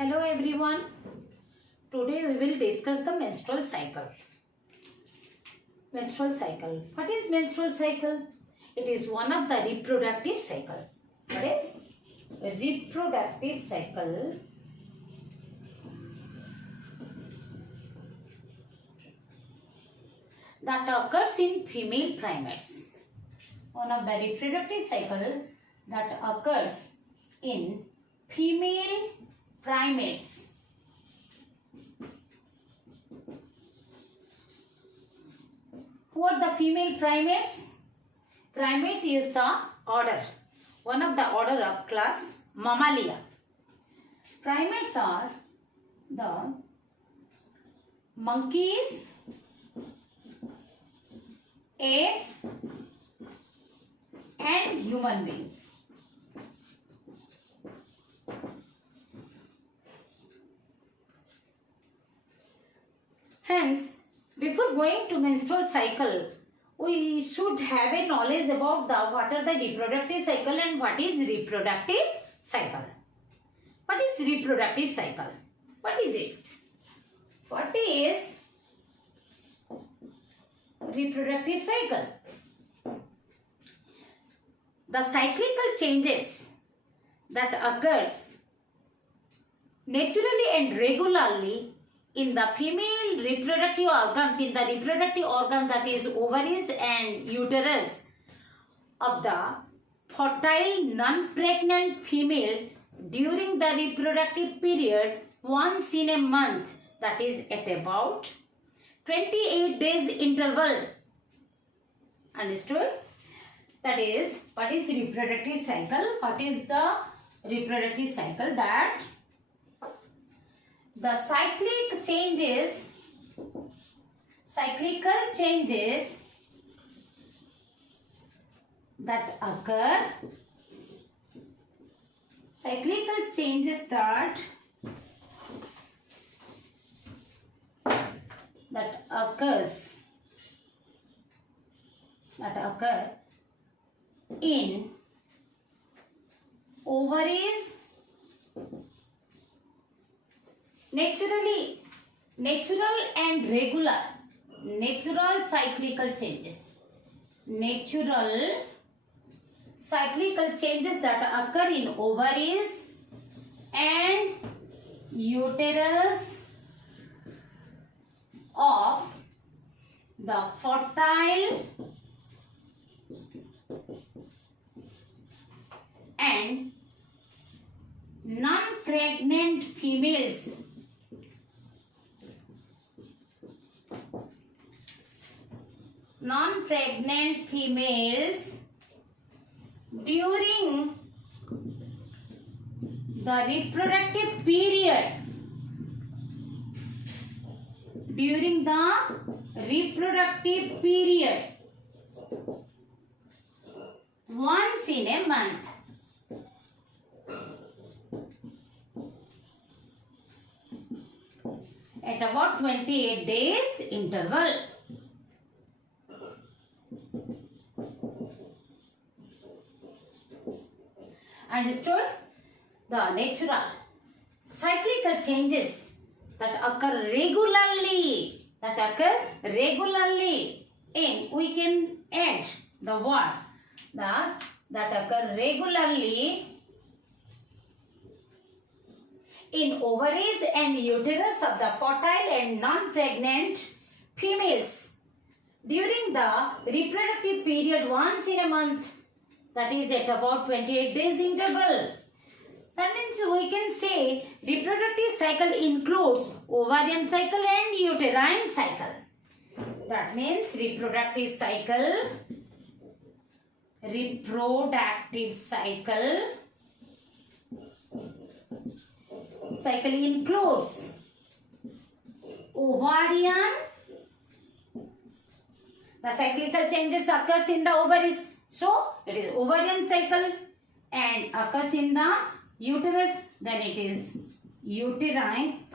Hello everyone. Today we will discuss the menstrual cycle. Menstrual cycle. What is menstrual cycle? It is one of the reproductive cycle. What is reproductive cycle? That occurs in female primates. One of the reproductive cycle that occurs in female primates. Who are the female primates? Primate is the order, one of the order of class Mammalia. Primates are the monkeys, apes, and human beings. Hence, before going to menstrual cycle, we should have a knowledge about what are the reproductive cycle and what is reproductive cycle. What is reproductive cycle? What is it? What is reproductive cycle? The cyclical changes that occurs naturally and regularly in the female reproductive organs, that is ovaries and uterus of the fertile non-pregnant female during the reproductive period once in a month, that is at about 28 days interval. Understood? That is, what is reproductive cycle? What is the reproductive cycle? That the cyclical changes that occur, that occur in ovaries, natural and regular, natural cyclical changes that occur in ovaries and uterus of the fertile and non-pregnant females during the reproductive period once in a month. At about 28 days interval. Understood? The natural cyclical changes that occur regularly in, we can add the word that occur regularly in ovaries and uterus of the fertile and non-pregnant females during the reproductive period once in a month, that is at about 28 days interval. That means we can say reproductive cycle includes ovarian cycle and uterine cycle. That means reproductive cycle includes ovarian. The cyclical changes occurs in the ovaries, so it is ovarian cycle, and occurs in the uterus, then it is uterine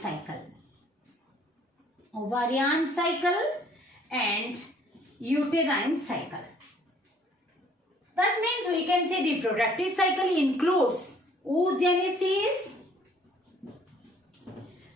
cycle. Ovarian cycle and uterine cycle. That means we can say reproductive cycle includes oogenesis.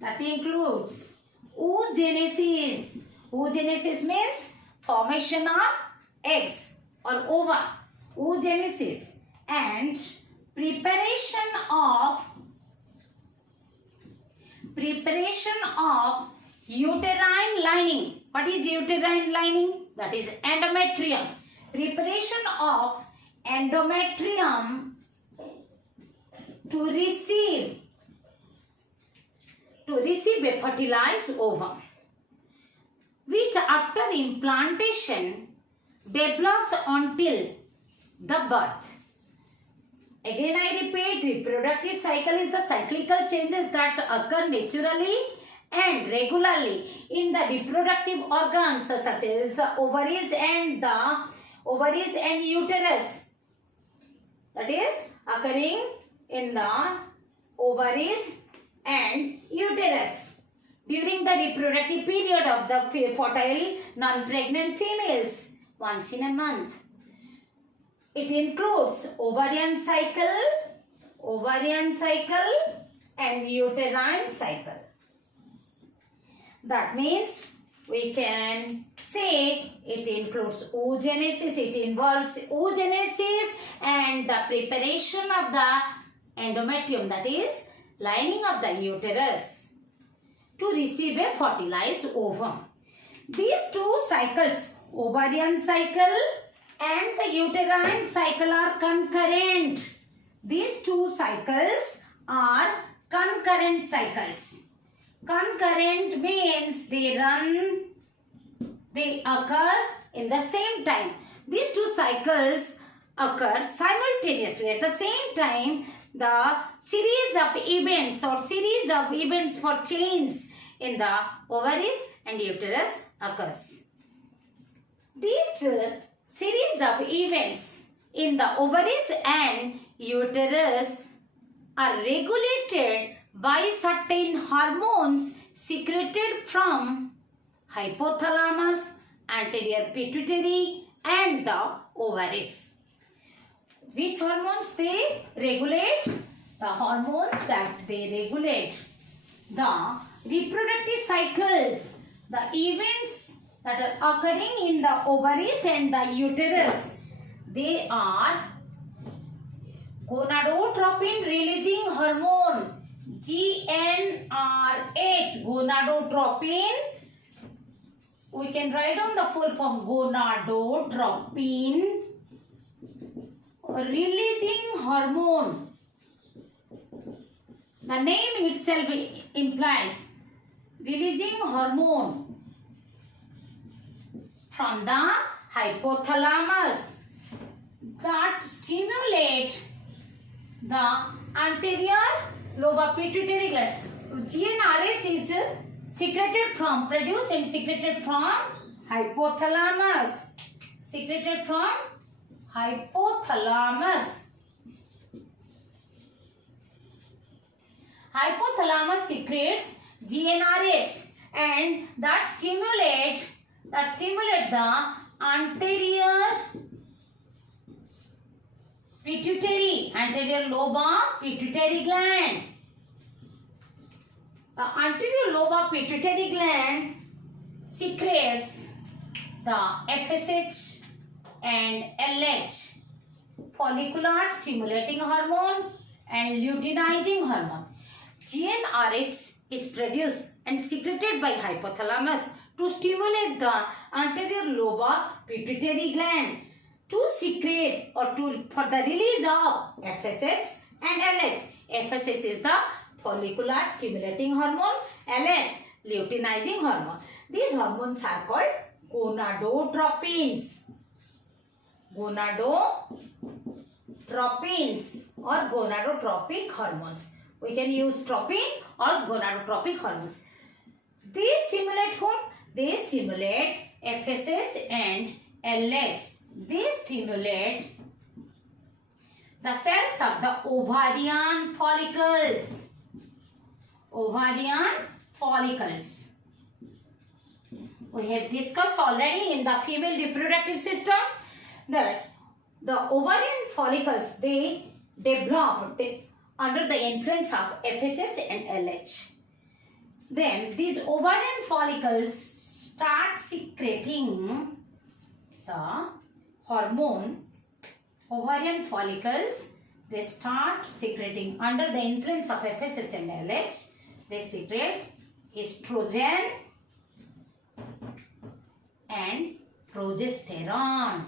That includes oogenesis. Oogenesis means formation of eggs or ova. Oogenesis and preparation of uterine lining. What is uterine lining? That is endometrium. Preparation of endometrium to receive a fertilized ovum, which after implantation develops until the birth. Again I repeat, reproductive cycle is the cyclical changes that occur naturally and regularly in the reproductive organs such as the ovaries and uterus. That is occurring in the ovaries and uterus during the reproductive period of the fertile non-pregnant females once in a month. It includes ovarian cycle and uterine cycle. That means we can say it includes oogenesis. It involves oogenesis and the preparation of the endometrium, that is lining of the uterus, to receive a fertilized ovum. These two cycles, ovarian cycle and the uterine cycle, are concurrent. These two cycles are concurrent cycles. Concurrent means they occur in the same time. These two cycles occur simultaneously. At the same time, the series of events for change in the ovaries and uterus occurs. These series of events in the ovaries and uterus are regulated by certain hormones secreted from hypothalamus, anterior pituitary and the ovaries. Which hormones they regulate? The hormones that they regulate the reproductive cycles, the events that are occurring in the ovaries and the uterus. They are gonadotropin releasing hormone, GnRH, gonadotropin. We can write on the full form, gonadotropin releasing hormone. The name itself implies releasing hormone from the hypothalamus that stimulate the anterior lobe of pituitary gland. GnRH is produced and secreted from hypothalamus. Secreted from hypothalamus. Hypothalamus secretes GnRH and that stimulate the anterior lobe of pituitary gland. The anterior lobe of pituitary gland secretes the FSH and LH, follicular stimulating hormone and luteinizing hormone. GnRH is produced and secreted by hypothalamus to stimulate the anterior lobe of pituitary gland to secrete or for the release of FSH and LH. FSH is the follicular stimulating hormone, LH luteinizing hormone. These hormones are called gonadotropins. Gonadotropins or gonadotropic hormones. We can use tropin or gonadotropic hormones. They stimulate whom? They stimulate FSH and LH. They stimulate the cells of the ovarian follicles. Ovarian follicles. We have discussed already in the female reproductive system that the ovarian follicles, they develop under the influence of FSH and LH. Then these ovarian follicles start secreting the hormone. Ovarian follicles, they start secreting under the influence of FSH and LH. They secrete estrogen and progesterone.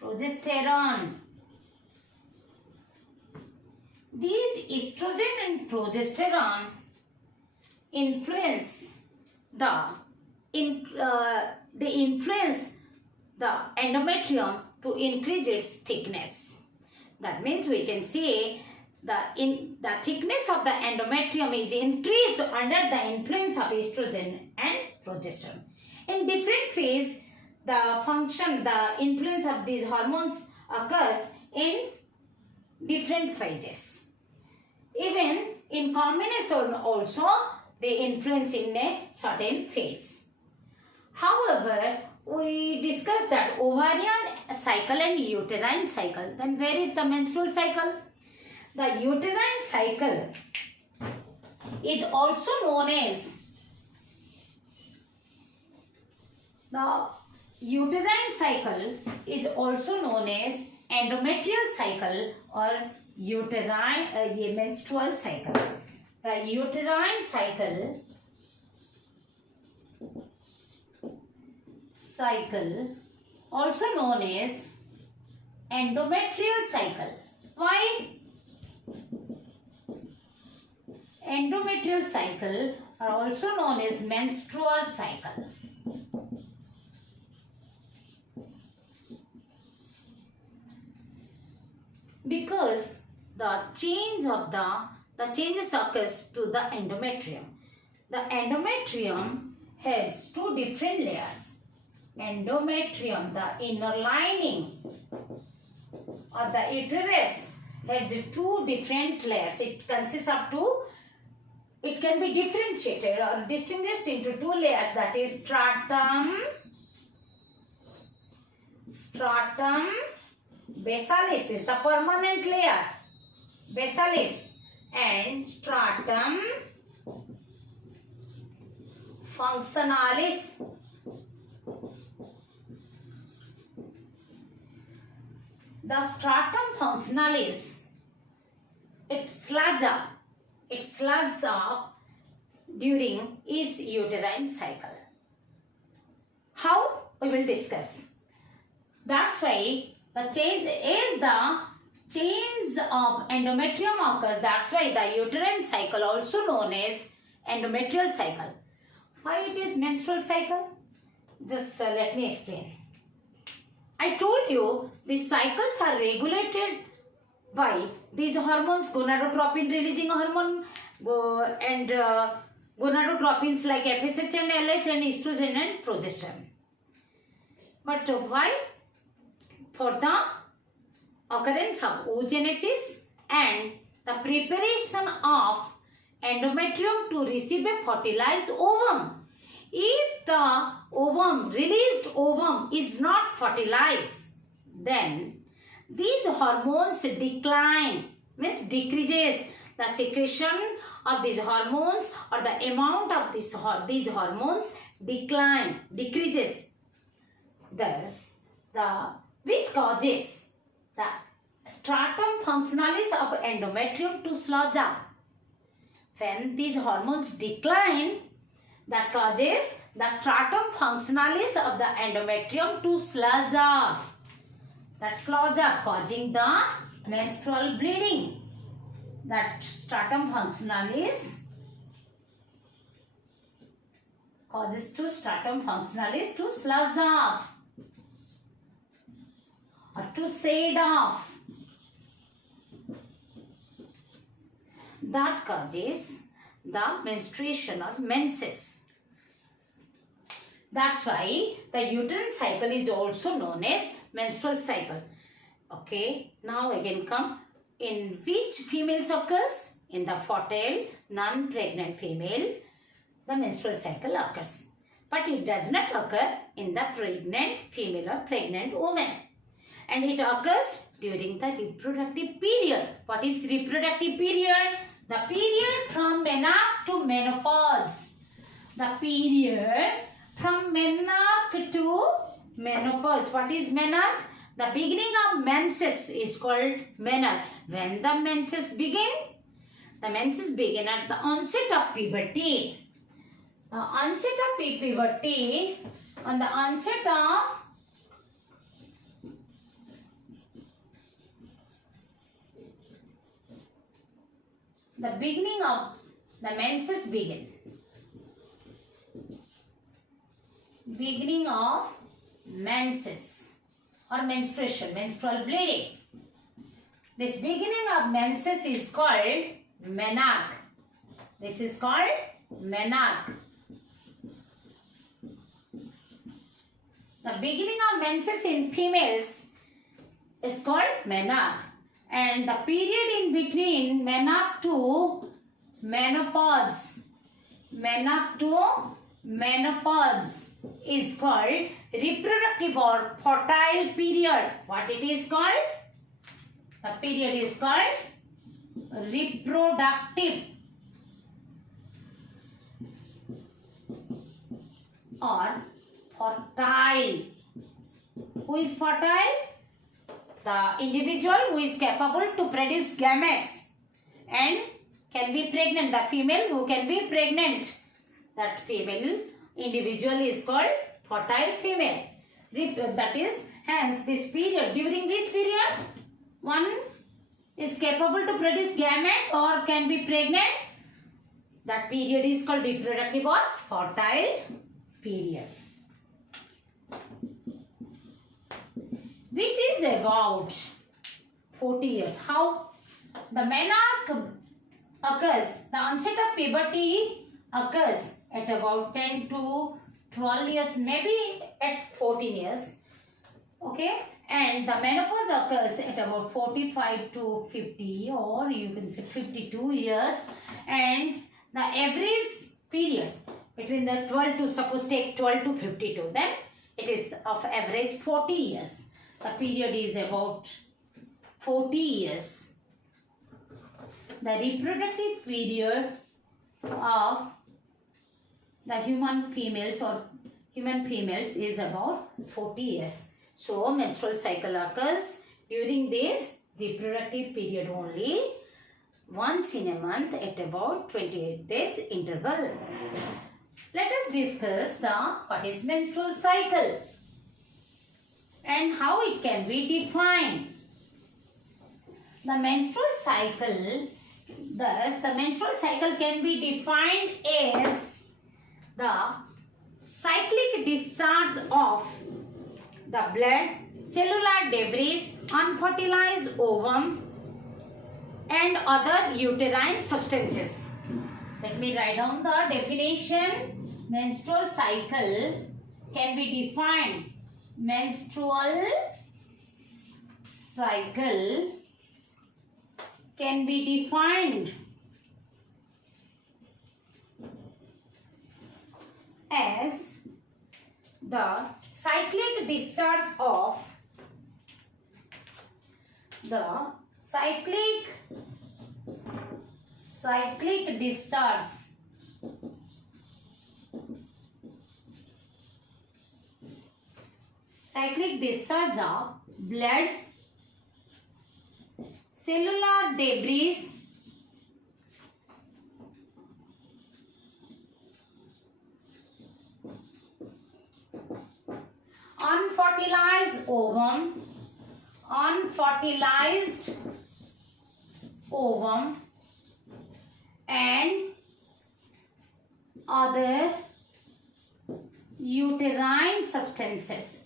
Progesterone. These estrogen and progesterone influence they influence the endometrium to increase its thickness. That means we can say the thickness of the endometrium is increased under the influence of estrogen and progesterone. In different phase, the influence of these hormones occurs in different phases. Even in combination also, they influence in a certain phase. However, we discussed that ovarian cycle and uterine cycle. Then where is the menstrual cycle? The uterine cycle is also known as endometrial cycle or uterine menstrual cycle. The uterine cycle also known as endometrial cycle. Why? Endometrial cycle are also known as menstrual cycle. Because the changes occurs to the endometrium. The endometrium has two different layers. Endometrium, the inner lining of the uterus, has two different layers. It consists of it can be differentiated or distinguished into two layers, that is stratum basalis is the permanent layer, basalis, and stratum functionalis. The stratum functionalis, it slugs up during each uterine cycle. How? We will discuss. That's why the change of endometrium occurs. That's why the uterine cycle also known as endometrial cycle. Why it is menstrual cycle? Just let me explain. I told you these cycles are regulated by these hormones, gonadotropin releasing hormone and gonadotropins like FSH and LH and estrogen and progesterone. But why? For the occurrence of oogenesis and the preparation of endometrium to receive a fertilized ovum. If the released ovum is not fertilized, then these hormones decline, means decreases. The secretion of these hormones or the amount of these hormones decreases. Thus, which causes the stratum functionalis of endometrium to sludge up. When these hormones decline, that causes the stratum functionalis of the endometrium to sludge off. That sludge up causing the menstrual bleeding. That stratum functionalis causes to stratum functionalis to sludge off or to shed off. That causes the menstruation or menses. That's why the uterine cycle is also known as menstrual cycle. Okay, now again come in which females occurs? In the fertile, non-pregnant female, the menstrual cycle occurs. But it does not occur in the pregnant female or pregnant woman. and it occurs during the reproductive period. What is reproductive period? The period from menarche to menopause. The period from menarche to menopause. What is menarche? The beginning of menses is called menarche. When the menses begin? The menses begin at the onset of puberty. The onset of puberty, on the onset of the beginning of the menses begin. Beginning of menses or menstruation, menstrual bleeding. This beginning of menses is called menarche. This is called menarche. The beginning of menses in females is called menarche. And the period in between menarche to menopause, is called reproductive or fertile period. What it is called? The period is called reproductive or fertile. Who is fertile? The individual who is capable to produce gametes and can be pregnant. The female who can be pregnant. That female individual is called fertile female. That is, hence this period, during which period one is capable to produce gamete or can be pregnant, that period is called reproductive or fertile period, which is about 40 years. How? The menarche occurs, the onset of puberty occurs at about 10 to 12 years, maybe at 14 years. Okay? And the menopause occurs at about 45 to 50, or you can say 52 years. And the average period between the 12 to, suppose take 12 to 52, then it is of average 40 years. The period is about 40 years. The reproductive period of the human females is about 40 years. So, menstrual cycle occurs during this reproductive period only, once in a month at about 28 days interval. Let us discuss what is menstrual cycle and how it can be defined. The menstrual cycle, thus the menstrual cycle can be defined as the cyclic discharge of the blood, cellular debris, unfertilized ovum and other uterine substances. Let me write down the definition. Menstrual cycle can be defined. Menstrual cycle can be defined as the cyclic discharge of cyclic discharge of blood, cellular debris, unfertilized ovum and other uterine substances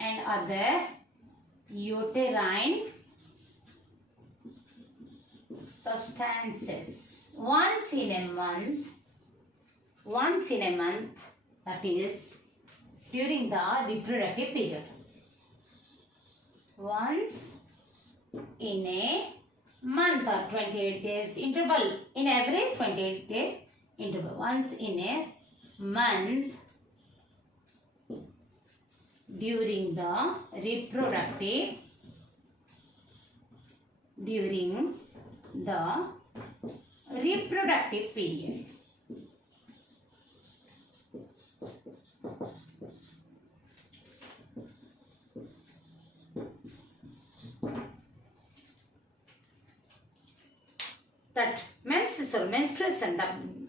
once in a month, that is during the reproductive period. Once in a month or 28 days interval, in average 28 day interval, once in a month during the reproductive during the reproductive period. That menstruation,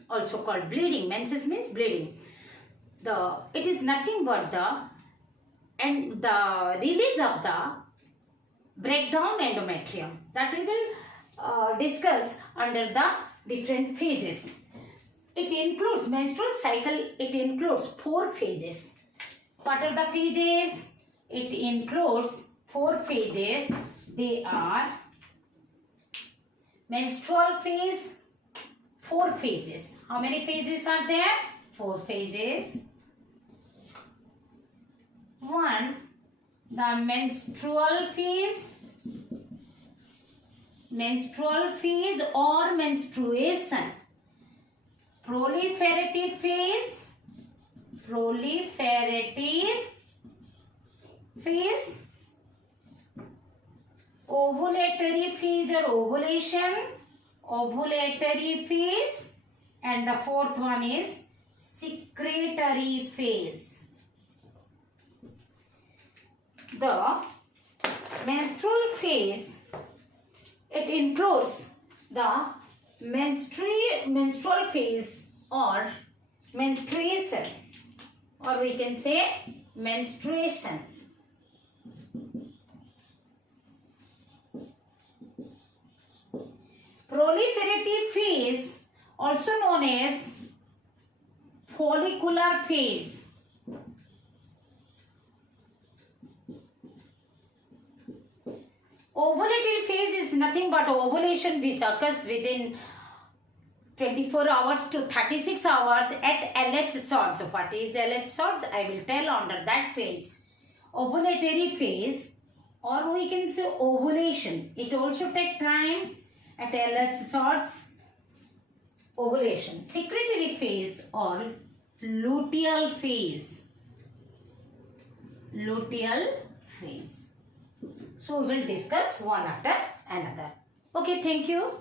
also called bleeding. Menses means bleeding. It is nothing but the release of the breakdown endometrium that we will discuss under the different phases. It includes menstrual cycle. It includes 4 phases. What are the phases? It includes 4 phases. They are menstrual phase, 4 phases. How many phases are there? 4 phases. 1, the menstrual phase or menstruation. Proliferative phase, ovulatory phase or ovulatory phase, and the 4th one is secretory phase. The menstrual phase, it includes the menstrual phase or menstruation, or we can say menstruation. Proliferative phase, also known as follicular phase. Ovulatory phase is nothing but ovulation which occurs within 24 hours to 36 hours at LH salts. What is LH salts? I will tell under that phase. Ovulatory phase, or we can say ovulation. It also takes time at LH salts. Ovulation. Secretory phase or luteal phase. So we will discuss one after another. Okay, thank you.